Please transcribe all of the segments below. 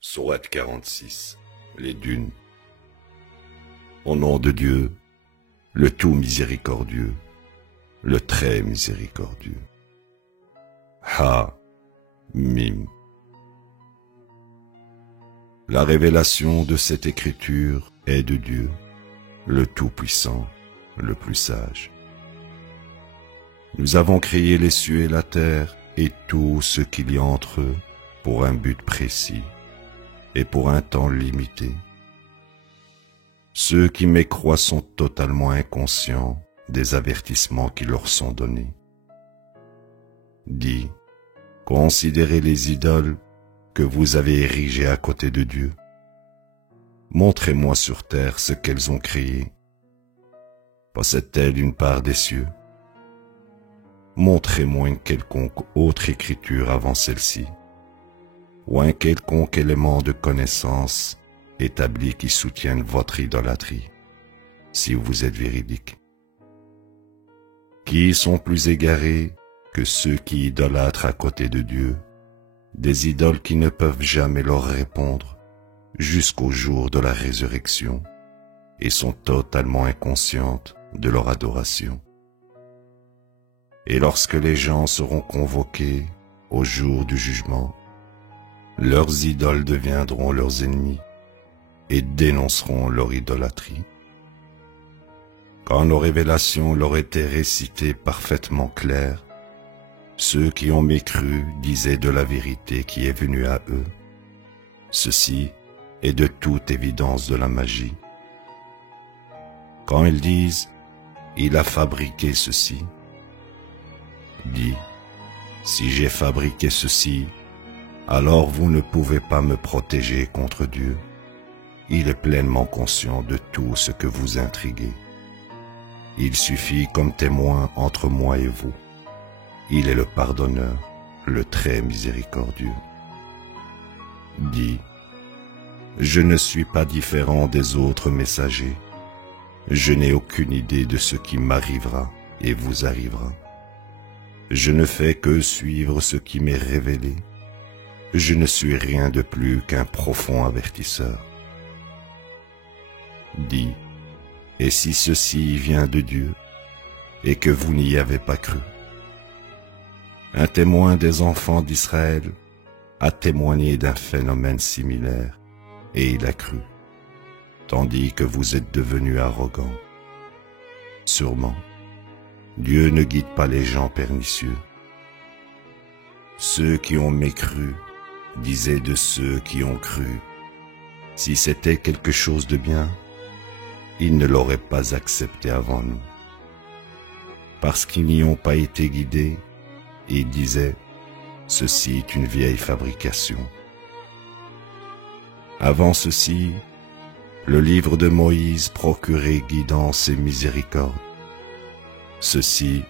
Sourate 46, les dunes. Au nom de Dieu, le tout miséricordieux, le très miséricordieux. Ha-Mim. La révélation de cette écriture est de Dieu, le Tout-Puissant, le plus sage. Nous avons créé les cieux et la terre et tout ce qu'il y a entre eux pour un but précis et pour un temps limité. Ceux qui mécroient sont totalement inconscients des avertissements qui leur sont donnés. Dis, considérez les idoles que vous avez érigées à côté de Dieu. Montrez-moi sur terre ce qu'elles ont créé. Possèdent-elles une part des cieux? Montrez-moi une quelconque autre écriture avant celle-ci, ou un quelconque élément de connaissance établi qui soutienne votre idolâtrie, si vous êtes véridique. Qui sont plus égarés que ceux qui idolâtrent à côté de Dieu, des idoles qui ne peuvent jamais leur répondre jusqu'au jour de la résurrection et sont totalement inconscientes de leur adoration. Et lorsque les gens seront convoqués au jour du jugement, leurs idoles deviendront leurs ennemis et dénonceront leur idolâtrie. Quand nos révélations leur étaient récitées parfaitement claires, ceux qui ont mécru disaient de la vérité qui est venue à eux. Ceci est de toute évidence de la magie. Quand ils disent « Il a fabriqué ceci », dis « Si j'ai fabriqué ceci, alors vous ne pouvez pas me protéger contre Dieu. Il est pleinement conscient de tout ce que vous intriguez. Il suffit comme témoin entre moi et vous. Il est le pardonneur, le très miséricordieux. Dis, je ne suis pas différent des autres messagers. Je n'ai aucune idée de ce qui m'arrivera et vous arrivera. Je ne fais que suivre ce qui m'est révélé. Je ne suis rien de plus qu'un profond avertisseur. Dis, et si ceci vient de Dieu, et que vous n'y avez pas cru? Un témoin des enfants d'Israël a témoigné d'un phénomène similaire, et il a cru, tandis que vous êtes devenus arrogants. Sûrement, Dieu ne guide pas les gens pernicieux. Ceux qui ont mécru disaient de ceux qui ont cru, si c'était quelque chose de bien, ils ne l'auraient pas accepté avant nous. Parce qu'ils n'y ont pas été guidés, ils disaient, ceci est une vieille fabrication. Avant ceci, le livre de Moïse procurait guidance et miséricorde. Ceci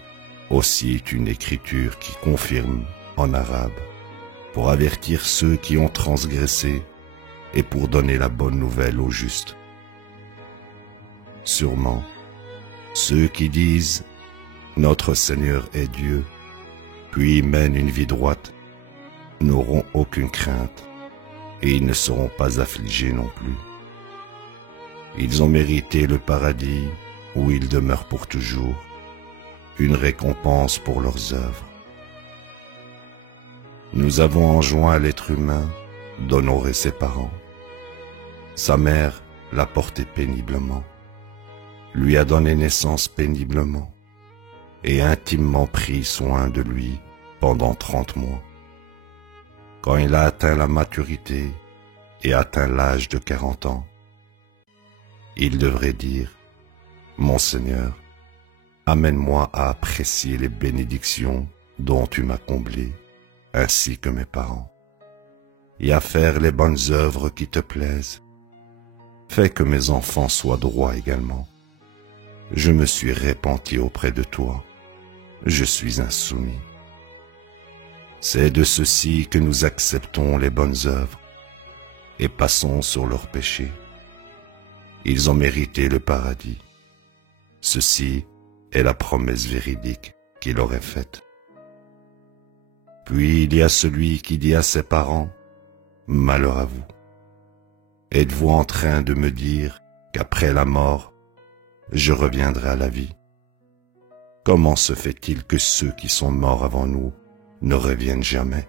aussi est une écriture qui confirme en arabe, pour avertir ceux qui ont transgressé et pour donner la bonne nouvelle aux justes. Sûrement, ceux qui disent « Notre Seigneur est Dieu », puis mènent une vie droite, n'auront aucune crainte et ils ne seront pas affligés non plus. Ils ont mérité le paradis où ils demeurent pour toujours, une récompense pour leurs œuvres. Nous avons enjoint à l'être humain d'honorer ses parents. Sa mère l'a porté péniblement, lui a donné naissance péniblement et intimement pris soin de lui pendant 30 mois. Quand il a atteint la maturité et atteint l'âge de 40 ans, il devrait dire « Mon Seigneur, amène-moi à apprécier les bénédictions dont tu m'as comblé, ainsi que mes parents, et à faire les bonnes œuvres qui te plaisent. Fais que mes enfants soient droits également. Je me suis repenti auprès de toi. Je suis insoumis. C'est de ceux-ci que nous acceptons les bonnes œuvres et passons sur leurs péchés. Ils ont mérité le paradis. Ceci est la promesse véridique qu'il aurait faite. Puis il y a celui qui dit à ses parents, « Malheur à vous, Êtes-vous en train de me dire qu'après la mort, je reviendrai à la vie? Comment se fait-il que ceux qui sont morts avant nous ne reviennent jamais?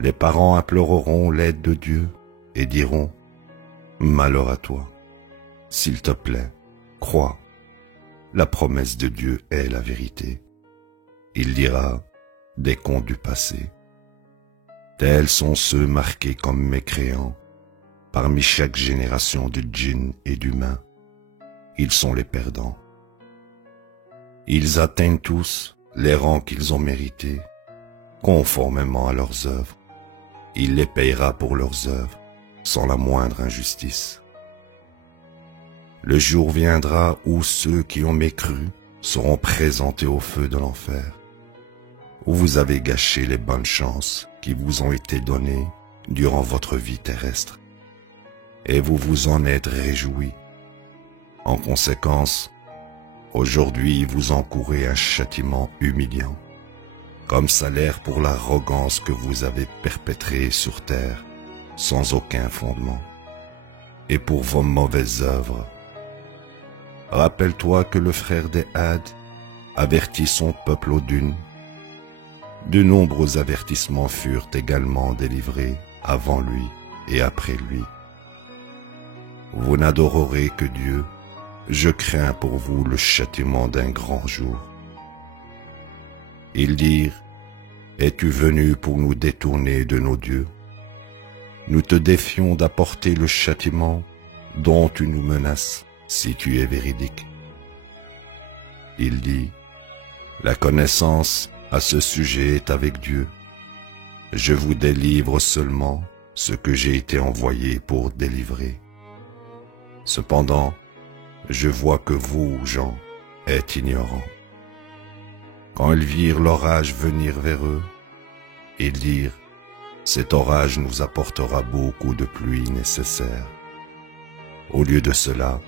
Les parents imploreront l'aide de Dieu et diront « Malheur à toi, s'il te plaît, crois, la promesse de Dieu est la vérité. » Il dira des contes du passé. Tels sont ceux marqués comme mécréants parmi chaque génération de djinns et d'humains. Ils sont les perdants. Ils atteignent tous les rangs qu'ils ont mérités, conformément à leurs œuvres. Il les payera pour leurs œuvres, sans la moindre injustice. Le jour viendra où ceux qui ont mécru seront présentés au feu de l'enfer, où vous avez gâché les bonnes chances qui vous ont été données durant votre vie terrestre, et vous vous en êtes réjouis. En conséquence, aujourd'hui vous encourez un châtiment humiliant, comme salaire pour l'arrogance que vous avez perpétrée sur terre sans aucun fondement, et pour vos mauvaises œuvres. Rappelle-toi que le frère des Had avertit son peuple aux dunes. De nombreux avertissements furent également délivrés avant lui et après lui. Vous n'adorerez que Dieu, je crains pour vous le châtiment d'un grand jour. Ils dirent, es-tu venu pour nous détourner de nos dieux? Nous te défions d'apporter le châtiment dont tu nous menaces si tu es véridique. Il dit, la connaissance à ce sujet est avec Dieu. Je vous délivre seulement ce que j'ai été envoyé pour délivrer. Cependant, je vois que vous, gens, êtes ignorants. Quand ils virent l'orage venir vers eux, ils dirent, cet orage nous apportera beaucoup de pluie nécessaire. Au lieu de cela,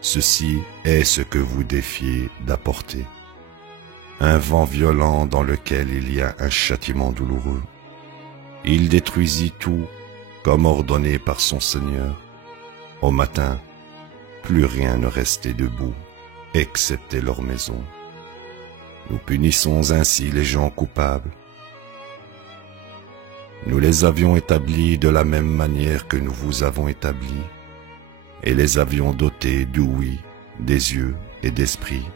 ceci est ce que vous défiez d'apporter. Un vent violent dans lequel il y a un châtiment douloureux. Il détruisit tout comme ordonné par son Seigneur. Au matin, plus rien ne restait debout, excepté leur maison. Nous punissons ainsi les gens coupables. Nous les avions établis de la même manière que nous vous avons établis, et les avions dotés d'ouïe, des yeux et d'esprit.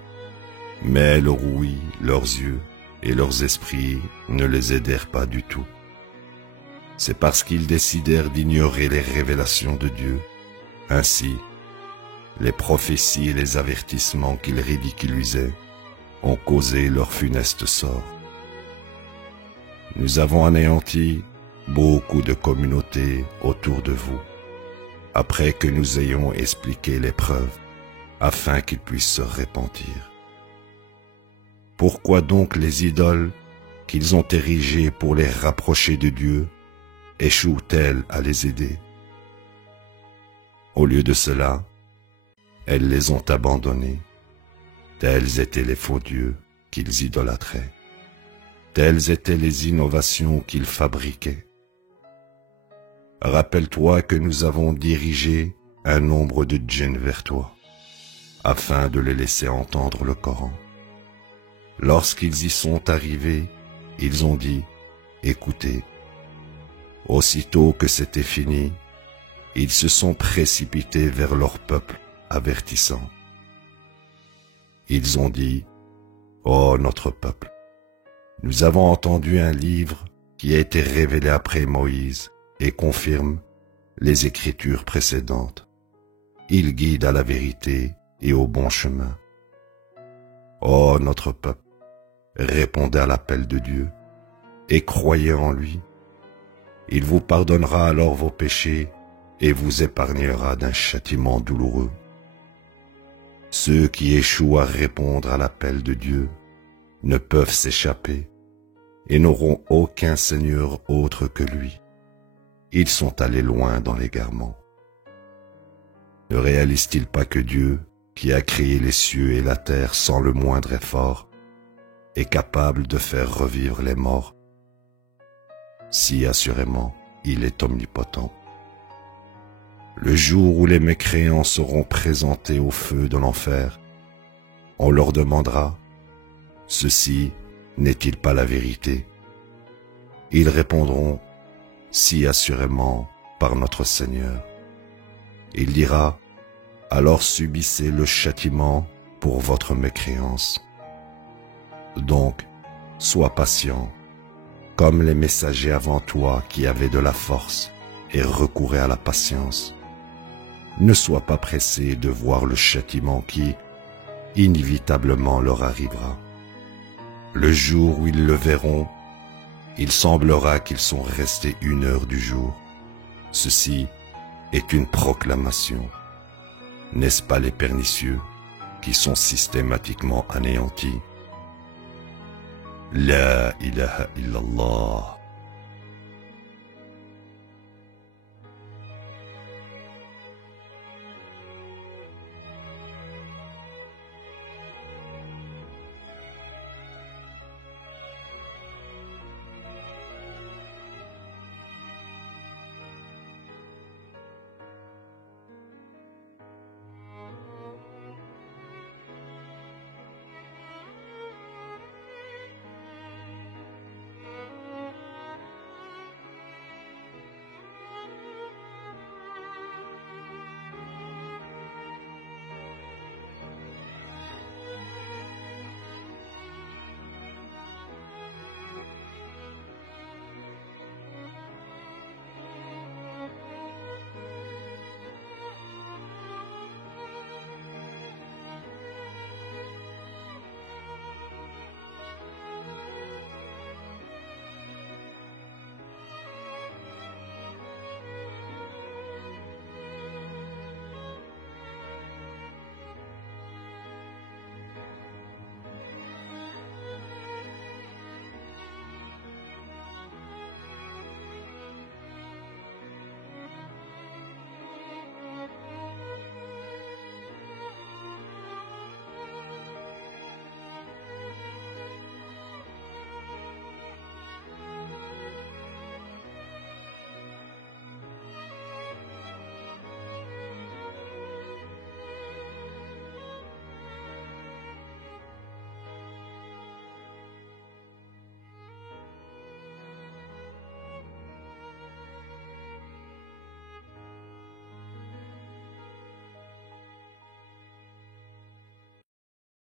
Mais leur ouïe, leurs yeux et leurs esprits ne les aidèrent pas du tout. C'est parce qu'ils décidèrent d'ignorer les révélations de Dieu. Ainsi, les prophéties et les avertissements qu'ils ridiculisaient ont causé leur funeste sort. Nous avons anéanti beaucoup de communautés autour de vous, après que nous ayons expliqué les preuves, afin qu'ils puissent se repentir. Pourquoi donc les idoles qu'ils ont érigées pour les rapprocher de Dieu échouent-elles à les aider? Au lieu de cela, elles les ont abandonnés. Tels étaient les faux dieux qu'ils idolâtraient. Telles étaient les innovations qu'ils fabriquaient. Rappelle-toi que nous avons dirigé un nombre de djinns vers toi, afin de les laisser entendre le Coran. Lorsqu'ils y sont arrivés, ils ont dit, écoutez. Aussitôt que c'était fini, ils se sont précipités vers leur peuple, avertissant. Ils ont dit, ô notre peuple, nous avons entendu un livre qui a été révélé après Moïse et confirme les écritures précédentes. Il guide à la vérité et au bon chemin. Ô notre peuple, répondez à l'appel de Dieu et croyez en lui. Il vous pardonnera alors vos péchés et vous épargnera d'un châtiment douloureux. Ceux qui échouent à répondre à l'appel de Dieu ne peuvent s'échapper et n'auront aucun Seigneur autre que lui. Ils sont allés loin dans l'égarement. Ne réalise-t-il pas que Dieu, qui a créé les cieux et la terre sans le moindre effort, est capable de faire revivre les morts? Si assurément, il est omnipotent. Le jour où les mécréants seront présentés au feu de l'enfer, on leur demandera « Ceci n'est-il pas la vérité ?» Ils répondront « Si assurément par notre Seigneur. » Il dira « Alors subissez le châtiment pour votre mécréance. » Donc, sois patient, comme les messagers avant toi qui avaient de la force et recouraient à la patience. Ne sois pas pressé de voir le châtiment qui, inévitablement, leur arrivera. Le jour où ils le verront, il semblera qu'ils sont restés 1 heure du jour. Ceci est une proclamation. N'est-ce pas les pernicieux qui sont systématiquement anéantis? La ilaha illallah.